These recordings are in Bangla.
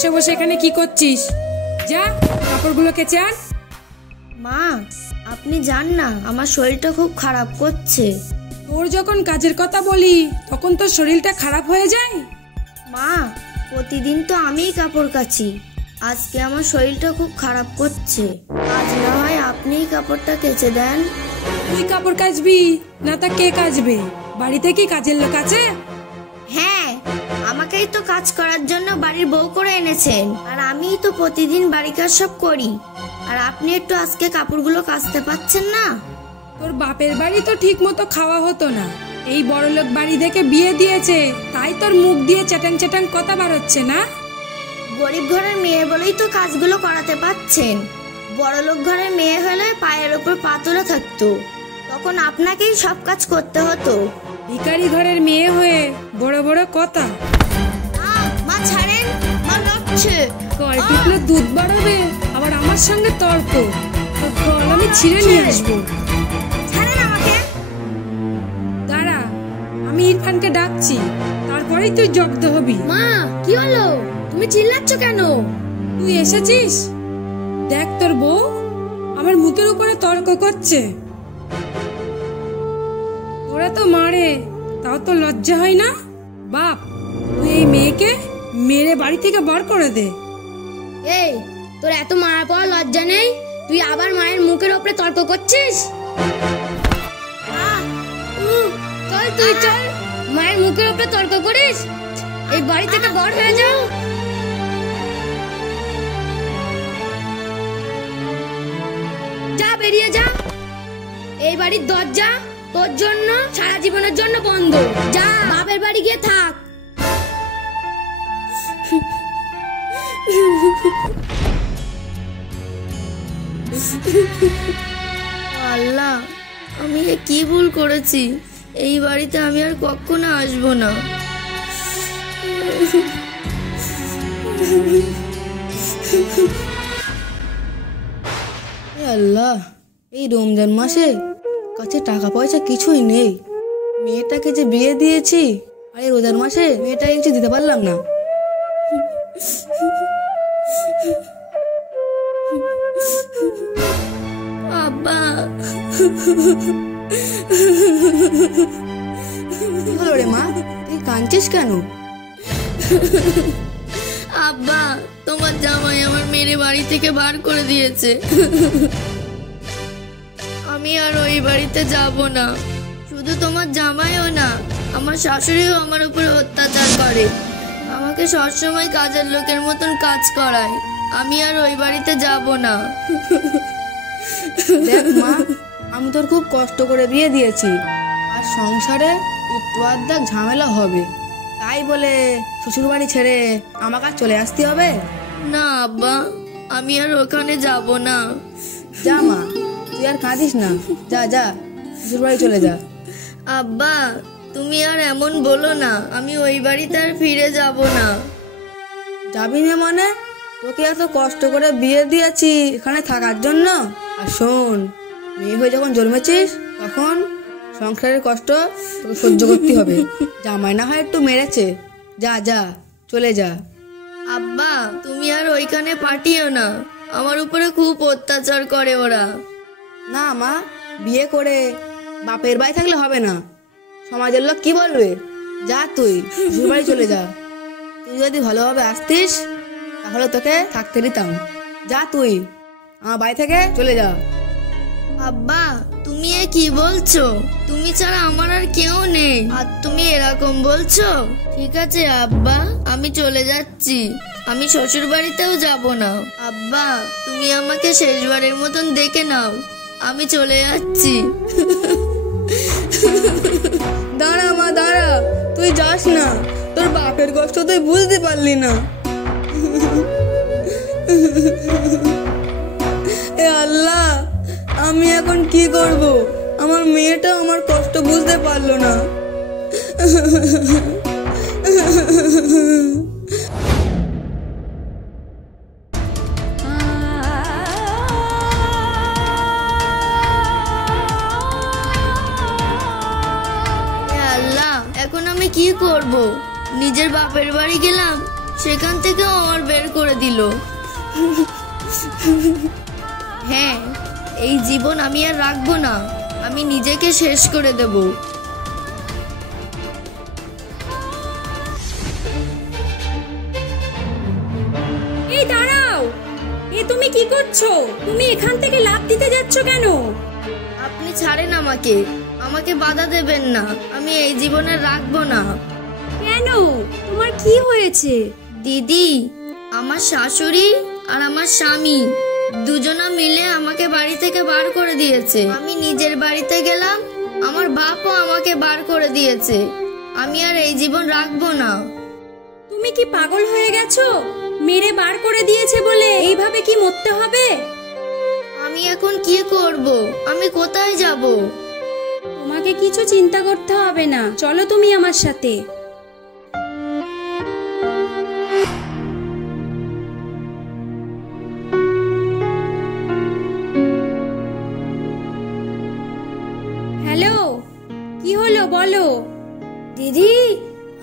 বসে বসে এখানে কি করছিস? যা কাপড়গুলো কেচে আন। মা, আপনি যান না, আমার শরীরটা খুব খারাপ করছে। তোর যখন কাজের কথা বলি তখন তোর শরীরটা খারাপ হয়ে যায়। মা, প্রতিদিন তো আমিই কাপড় কাচি, আজকে আমার শরীরটা খুব খারাপ করছে। আজ না হয় আপনিই কাপড়টা কেচে দেন। তুই কাপড় কাচবি না তা কে কাচবে? বাড়িতে কি কাজের লোক আছে? হ্যাঁ, আমাকেই তো কাজ করার জন্য বাড়ির বউ করে এনেছেন, আর আমিই তো প্রতিদিন বাড়ি কাজ সব করি। আর আপনি একটু আজকে কাপড়গুলো কাচতে পারছেন না? তোর বাপের বাড়ি তো ঠিক মতো খাওয়া হতো না, এই বড়লোক বাড়ি দেখে বিয়ে দিয়েছে, তাই তোর মুখ দিয়ে চ্যাটাং চ্যাটাং কথা বার হচ্ছে না। গরিব ঘরের মেয়ে বলেই তো কাজগুলো করাতে পারছেন। বড়লোক ঘরের মেয়ে হলে পায়ের ওপর পা তুলে থাকতো, তখন আপনাকেই সব কাজ করতে হতো। ভিখারি ঘরের মেয়ে হয়ে বড় বড় কথা। মা ছাড়েন, মা নড়ছে। কল টিপলে দুধ বাড়াবে, আবার আমার সঙ্গে তর্ক। তোর কল আমি ছিঁড়ে নিয়ে আসবো। ছাড়েন আমাকে। দাঁড়া, আমি ইরফানকে ডাকছি, তারপরেই তুই জব্দ হবি। মা, কি হলো? তুমি চিল্লাচ্ছ কেন? তুই এসেছিস? দেখ তোর বউ আমার মুখের উপরে তর্ক করছে। ওরা তো মারে, তাও তো লজ্জা হয় না? বাপ, তুই এই মেয়েকে মেরে বাড়ি থেকে বার করে দে। এই, তোর এত মারা পাওয়া লজ্জা নেই? তুই আবার মায়ের মুখের উপরে তর্ক করছিস? চল, তুই চল, মায়ের মুখের উপরে তর্ক করিস? এই বাড়ি থেকে বার হয়ে যাও। যা, বেরিয়ে যা। এই বাড়ির দরজা তোর জন্য সারা জীবনের জন্য বন্ধ। যা, বাপের বাড়ি গিয়ে থাক। আল্লাহ, আমি কি ভুল করেছি? এই বাড়িতে আমি আর কখনো আসবো না। আল্লাহ, এই রমজান মাসে কাছে টাকা পয়সা কিছুই নেই। মেয়েটাকে যে বিয়ে দিয়েছি, আর এই রোজার মাসে মেয়েটাকে কিছু দিতে পারলাম না। আব্বা, কি হলো রে মা, তুই কাঁদছিস কেন? আব্বা, তোমার জামাই আমার মেরে বাড়ি থেকে বার করে দিয়েছে। আমি আর ওই বাড়িতে যাব না। শুধু তোমার জামাইও না, আমার শাশুড়িও আমার উপরে অত্যাচার করে, আমাকে সবসময় কাজের লোকের মতন কাজ করায়। আমি আর ওই বাড়িতে যাব না। দেখ মা, আমি তোর খুব কষ্ট করে বিয়ে দিয়েছি, আর সংসারে একটু আধা ঝামেলা হবে, তাই বলে শ্বশুর বাড়ি ছেড়ে আমাকে আর চলে আসতে হবে? না আব্বা, আমি আর ওখানে যাব না। যা মা, তুই আর কাঁদিস না, যা যা, শ্বশুর বাড়ি চলে যা। আব্বা, তুমি আর এমন বলো না, আমি ওই বাড়িতে আর ফিরে যাব না। যাবি না মানে? তোকে এত কষ্ট করে বিয়ে দিয়েছি এখানে থাকার জন্য। আর শোন, মেয়ে হয়ে যখন জন্মেছিস তখন সংসারের কষ্ট তোকে সহ্য করতে হবে। জামাই না হয় একটু মেরেছে, যা যা, চলে যা। আব্বা, তুমি আর ওইখানে পাঠিও না, আমার উপরে খুব অত্যাচার করে ওরা। না মা, বিয়ে করে বাপের বাড়ি থাকলে হবে না, সমাজের লোক কি বলবে? যা, তুই শ্বশুর বাড়ি চলে যা। তুই যদি ভালোভাবে আসতিস তাহলে তোকে থাকতে দিতাম। যা, তুই আমার বাড়ি থেকে চলে যা। আব্বা, তুমি এ কি বলছো? তুমি ছাড়া আমার আর কেউ নেই, আর তুমি এরকম বলছো? ঠিক আছে আব্বা, আমি চলে যাচ্ছি, আমি শ্বশুর বাড়িতেও যাব না। আব্বা, তুমি আমাকে শেষবারের মতন দেখে নাও, আমি চলে যাচ্ছি। দাঁড়া মা, দাঁড়া, তুই যাস না, তোর বাপের কষ্ট তুই বুঝতে পারলি না। এ আল্লাহ, আমি এখন কি করব? আমার মেয়েটা আমার কষ্ট বুঝতে পারলো না। আল্লাহ, এখন আমি কি করব? নিজের বাপের বাড়ি গেলাম, সেখান থেকেও আমার বের করে দিল। হ্যাঁ, এই জীবন আমি আর রাখবো না, আমি নিজেকে শেষ করে দেব। এই দাঁড়াও, তুমি কি করছো? তুমি এখান থেকে লাফ দিতে যাচ্ছ কেন? আপনি ছাড়েন আমাকে, আমাকে বাধা দেবেন না, আমি এই জীবনে রাখবো না। কেন? তোমার কি হয়েছে? দিদি, আমার শাশুড়ি আর আমার স্বামী দুজনা মিলে আমাকে বাড়ি থেকে বার করে দিয়েছে। আমি নিজের বাড়িতে গেলাম, আমার বাপও আমাকে বার করে দিয়েছে। আমি আর এই জীবন রাখবো না। তুমি কি পাগল হয়ে গেছো? মেরে বার করে দিয়েছে বলে এইভাবে কি মরতে হবে? আমি এখন কি করব? আমি কোথায় যাব? তোমাকে কিছু চিন্তা করতে হবে না, চলো তুমি আমার সাথে। হ্যালো, কি হলো বলো। দিদি,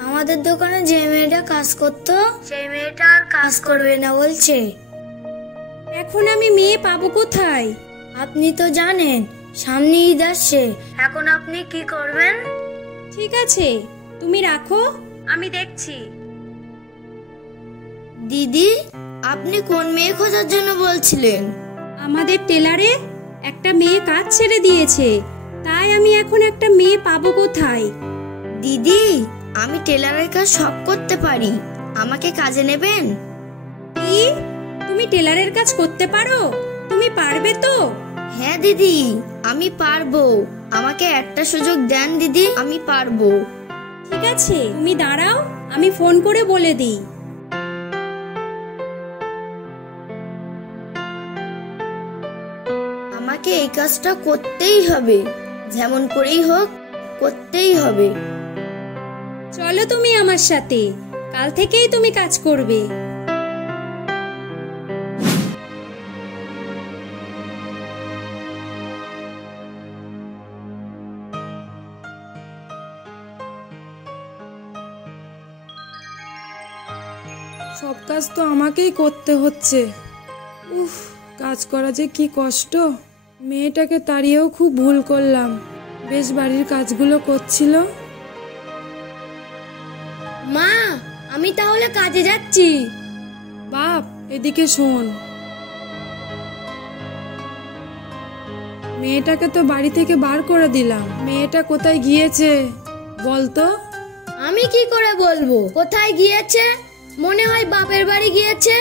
আমাদের দোকানে যে মেয়েটা কাজ করতো সেই মেয়েটা আর কাজ করবে না বলছে। এখন আমি মেয়ে পাবো কোথায়? আপনি তো জানেন সামনে ঈদ আসছে, এখন আপনি কি করবেন? ঠিক আছে, তুমি রাখো, আমি দেখছি। দিদি, আপনি কোন মেয়ে খোঁজার জন্য বলছিলেন? আমাদের টেলারে একটা মেয়ে কাজ ছেড়ে দিয়েছে, তাই আমি এখন একটা মেয়ে পাবো কোথায়? দিদি, আমি টেলারের কাজ সব করতে পারি, আমাকে কাজে নেবেন? কি? তুমি টেলারের কাজ করতে পারো? তুমি পারবে তো? হ্যাঁ দিদি, আমি পারবো, আমাকে একটা সুযোগ দেন দিদি, আমি পারবো। ঠিক আছে, তুমি দাঁড়াও, আমি ফোন করে বলে দিই। আমাকে এই কাজটা করতেই হবে, যেমন করেই হোক করতেই হবে। চলো তুমি আমার সাথে, কাল থেকেই তুমি কাজ করবে। সব কাজ তো আমাকেই করতে হচ্ছে। উফ, কাজ করা যে কি কষ্ট। মেয়েটাকে তাড়িয়েও খুব ভুল করলাম, বেশ বাড়ির কাজগুলো করছিল। মা, আমি তাহলে কাজে যাচ্ছি। বাপ, এদিকে শোন, মেয়েটাকে তো বাড়ি থেকে বার করে দিলাম, মেয়েটা কোথায় গিয়েছে বলতো? আমি কি করে বলবো কোথায় গিয়েছে? মনে হয় বাপের বাড়ি গিয়েছে।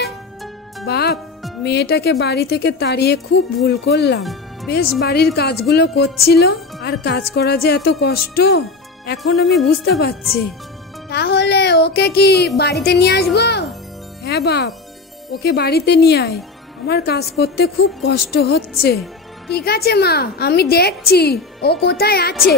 বাপ, মেয়েটাকে বাড়ি থেকে তাড়িয়ে খুব ভুল করলাম, বেশ বাড়ির কাজগুলো করছিল, আর কাজ করা যে এত কষ্ট এখন আমি বুঝতে পারছি। তাহলে ওকে কি বাড়িতে নিয়ে আসবো? হ্যাঁ বাপ, ওকে বাড়িতে নিয়ে আয়, আমার কাজ করতে খুব কষ্ট হচ্ছে। ঠিক আছে মা, আমি দেখছি ও কোথায় আছে।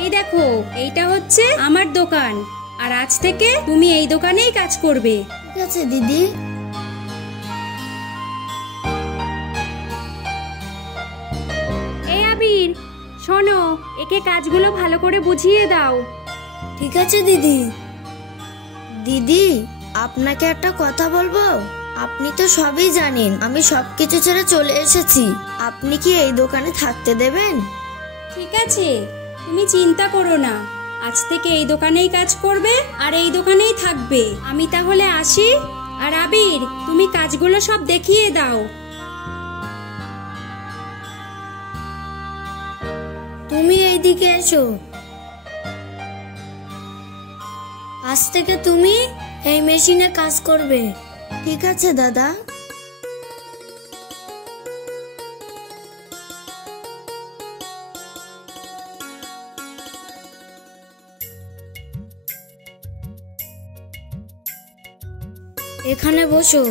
এই দেখো, এইটা হচ্ছে আমার দোকান, আর আজ থেকে তুমি এই দোকানেই কাজ করবে। ঠিক আছে দিদি। এই আবির, শোনো, একে কাজগুলো ভালো করে বুঝিয়ে দাও। ঠিক আছে দিদি। দিদি, আপনাকে একটা কথা বলবো। আপনি তো সবই জানেন, আমি সবকিছু ছেড়ে চলে এসেছি, আপনি কি এই দোকানে থাকতে দেবেন? ঠিক আছে, তুমি চিন্তা করো না, আজ থেকে এই দোকানেই কাজ করবে আর এই দোকানেই থাকবে। আমি তাহলে আসি। আর আবির, তুমি কাজগুলো সব দেখিয়ে দাও। তুমি এইদিকে এসো। আজ থেকে তুমি এই মেশিনে কাজ করবে। ঠিক আছে দাদা। এখানে বসো।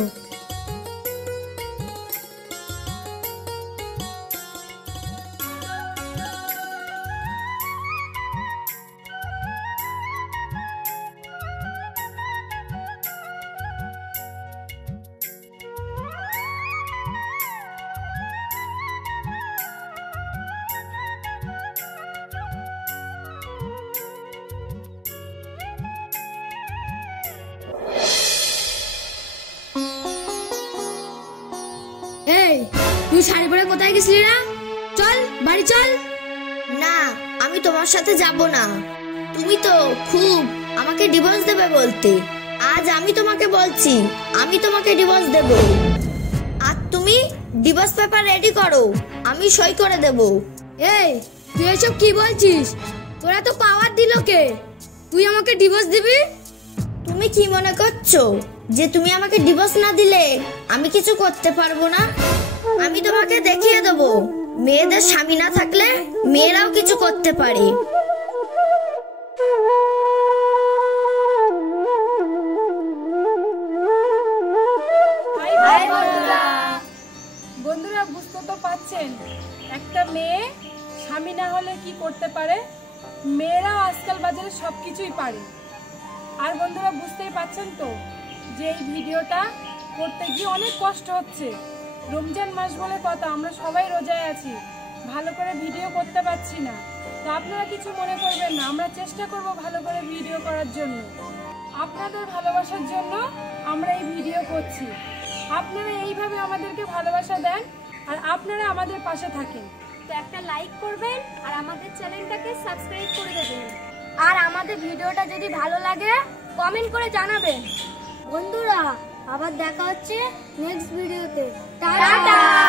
এই তুই শাড়ি পরে কোথায় গেছিলি না? চল বাড়ি চল। না, আমি তোমার সাথে যাব না। তুমি তো খুব আমাকে ডিভোর্স দেবে বলতে, আজ আমি তোমাকে বলছি আমি তোমাকে ডিভোর্স দেব। আর তুমি ডিভোর্স পেপার রেডি করো, আমি সই করে দেব। এই তুই এসব কি বলছিস? তোরা তো পাওয়ার দিল কে? তুই আমাকে ডিভোর্স দিবি? তুমি কি মনে করছো যে তুমি আমাকে ডিভোর্স না দিলে আমি কিছু করতে পারবো না? আমি তোমাকে দেখিয়ে দেবো মেয়েদের স্বামী না থাকলে মেয়েরাও কিছু করতে পারে। বন্ধুরা বুঝতে তো পারছেন একটা মেয়ে স্বামী না হলে কি করতে পারে। মেয়েরাও আজকাল বাজারে সবকিছুই পারে। আর বন্ধুরা বুঝতেই পারছেন তো যে এই ভিডিওটা করতে গিয়ে অনেক কষ্ট হচ্ছে। রমজান মাস বলে কথা, আমরা সবাই রোজায় আছি, ভালো করে ভিডিও করতে পারছি না। তো আপনারা কিছু মনে করবেন না, আমরা চেষ্টা করব ভালো করে ভিডিও করার জন্য। আপনাদের ভালোবাসার জন্য আমরা এই ভিডিও করছি। আপনারা এইভাবে আমাদেরকে ভালোবাসা দেন আর আপনারা আমাদের পাশে থাকেন। তো একটা লাইক করবেন আর আমাদের চ্যানেলটাকে সাবস্ক্রাইব করে দেবেন। আর আমাদের ভিডিওটা যদি ভালো লাগে কমেন্ট করে জানাবেন। বন্ধুরা আবার দেখা হচ্ছে নেক্সট ভিডিওতে। টাটা।